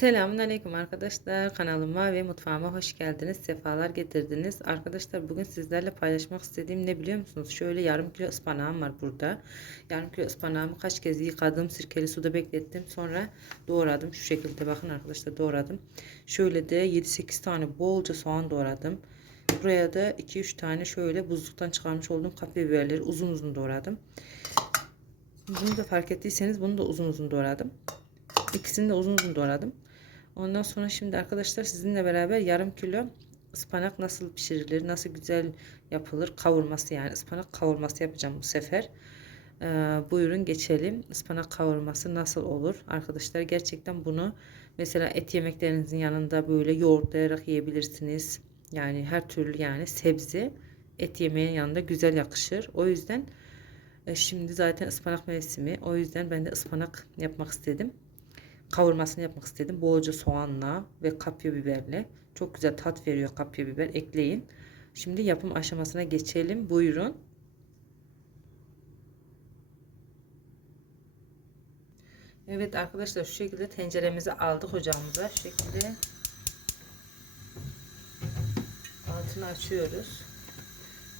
Selamünaleyküm arkadaşlar. Kanalıma ve mutfağıma hoş geldiniz. Sefalar getirdiniz. Arkadaşlar bugün sizlerle paylaşmak istediğim ne biliyor musunuz? Şöyle yarım kilo ıspanağım var burada. Yarım kilo ıspanağımı kaç kez yıkadım. Sirkeli suda beklettim. Sonra doğradım. Şu şekilde bakın arkadaşlar doğradım. Şöyle de 7-8 tane bolca soğan doğradım. Buraya da 2-3 tane şöyle buzluktan çıkarmış olduğum kapya biberleri uzun uzun doğradım. Bunu da fark ettiyseniz bunu da uzun uzun doğradım. İkisini de uzun uzun doğradım. Ondan sonra şimdi arkadaşlar sizinle beraber yarım kilo ıspanak nasıl pişirilir, nasıl güzel yapılır, kavurması yani ıspanak kavurması yapacağım bu sefer. Ee, buyurun geçelim. Ispanak kavurması nasıl olur? Arkadaşlar gerçekten bunu mesela et yemeklerinizin yanında böyle yoğurtlayarak yiyebilirsiniz. Yani her türlü yani sebze et yemeğin yanında güzel yakışır. O yüzden e, şimdi zaten ıspanak mevsimi. O yüzden ben de ıspanak yapmak istedim kavurmasını yapmak istedim. Bolca soğanla ve kapya biberle. Çok güzel tat veriyor kapya biber. Ekleyin. Şimdi yapım aşamasına geçelim. Buyurun. Evet arkadaşlar şu şekilde tenceremizi aldık ocağımıza. Şu şekilde altını açıyoruz.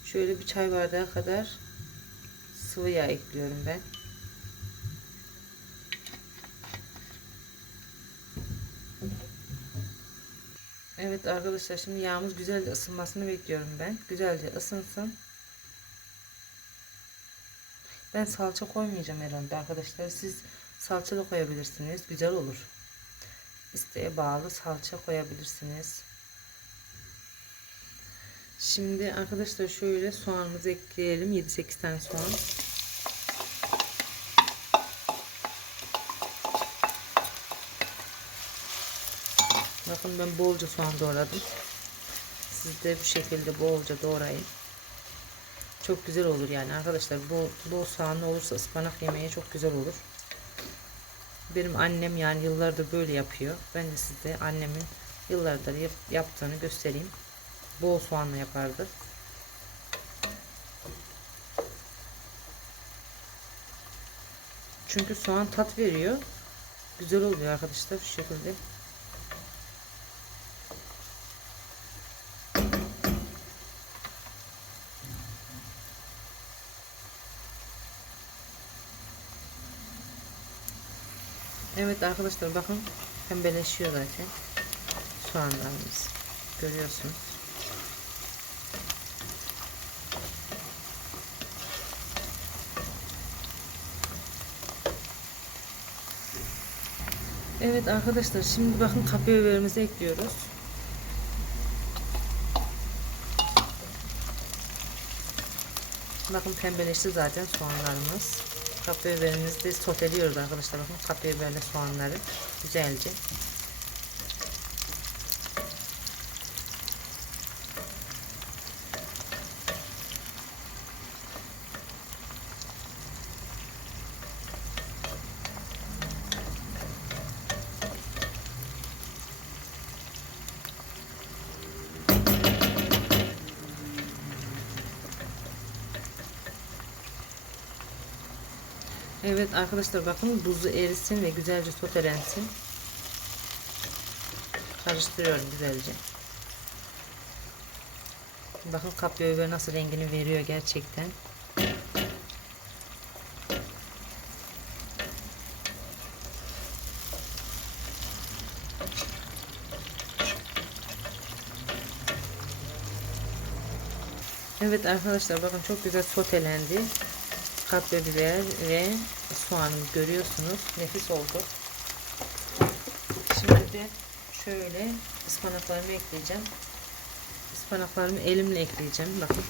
Şöyle bir çay bardağı kadar sıvı yağ ekliyorum ben. Evet arkadaşlar şimdi yağımız güzelce ısınmasını bekliyorum ben. Güzelce ısınsın. Ben salça koymayacağım herhalde arkadaşlar. Siz salça da koyabilirsiniz. Güzel olur. İsteğe bağlı salça koyabilirsiniz. Şimdi arkadaşlar şöyle soğanımızı ekleyelim. 7-8 tane soğan. Bakın ben bolca soğan doğradım. Siz de bu şekilde bolca doğrayın. Çok güzel olur yani arkadaşlar. Bu bol soğanlı olursa ıspanak yemeği çok güzel olur. Benim annem yani yıllardır böyle yapıyor. Ben de size annemin yıllardır yap yaptığını göstereyim. Bol soğanla yapardı. Çünkü soğan tat veriyor. Güzel oluyor arkadaşlar şu şekilde. Evet arkadaşlar bakın pembeleşiyor zaten soğanlarımız görüyorsunuz. Evet arkadaşlar şimdi bakın kapya biberimizi ekliyoruz. Bakın pembeleşti zaten soğanlarımız. Kapya biberimizi de soteliyoruz arkadaşlar. Bakın kapya biberle soğanları güzelce. Evet arkadaşlar bakın buzu erisin ve güzelce sotelensin. Karıştırıyorum güzelce. Bakın kapya biber nasıl rengini veriyor gerçekten. Evet arkadaşlar bakın çok güzel sotelendi kapya biber ve soğanımız görüyorsunuz. Nefis oldu. Şimdi de şöyle ıspanaklarımı ekleyeceğim. Ispanaklarımı elimle ekleyeceğim. Bakın.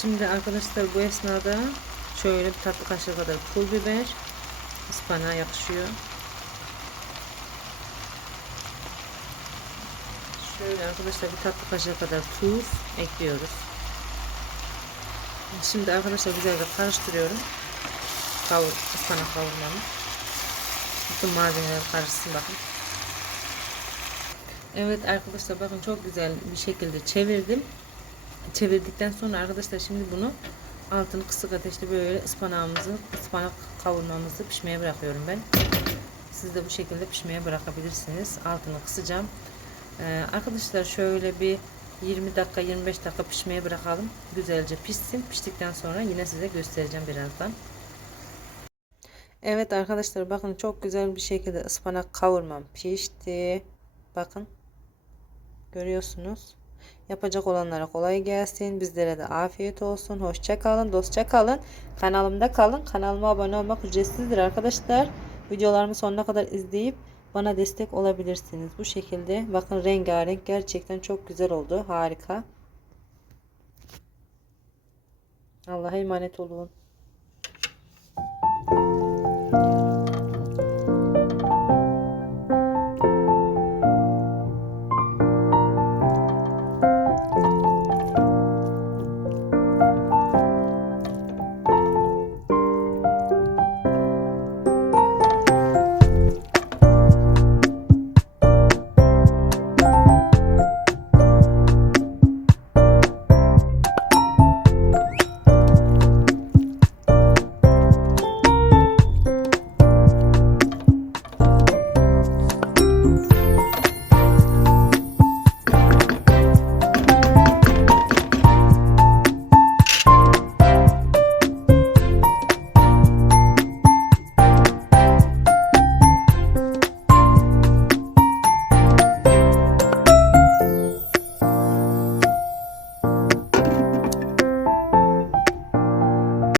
Şimdi arkadaşlar bu esnada şöyle bir tatlı kaşığı kadar pul biber ıspanağa yakışıyor. Şöyle arkadaşlar bir tatlı kaşığı kadar tuz ekliyoruz. Şimdi arkadaşlar güzelce karıştırıyorum. Kavur, ıspanak kavurmamı. Bütün malzemeler karışsın bakın. Evet arkadaşlar bakın çok güzel bir şekilde çevirdim. Çevirdikten sonra arkadaşlar şimdi bunu altını kısık ateşte böyle ıspanağımızı, ıspanak kavurmamızı pişmeye bırakıyorum ben. Siz de bu şekilde pişmeye bırakabilirsiniz. Altını kısacağım. Ee, arkadaşlar şöyle bir 20 dakika 25 dakika pişmeye bırakalım. Güzelce pişsin. Piştikten sonra yine size göstereceğim birazdan. Evet arkadaşlar bakın çok güzel bir şekilde ıspanak kavurmam pişti. Bakın. Görüyorsunuz. Yapacak olanlara kolay gelsin. Bizlere de afiyet olsun. Hoşça kalın, dostça kalın. Kanalımda kalın. Kanalıma abone olmak ücretsizdir arkadaşlar. Videolarımı sonuna kadar izleyip bana destek olabilirsiniz. Bu şekilde bakın rengarenk gerçekten çok güzel oldu. Harika. Allah'a emanet olun.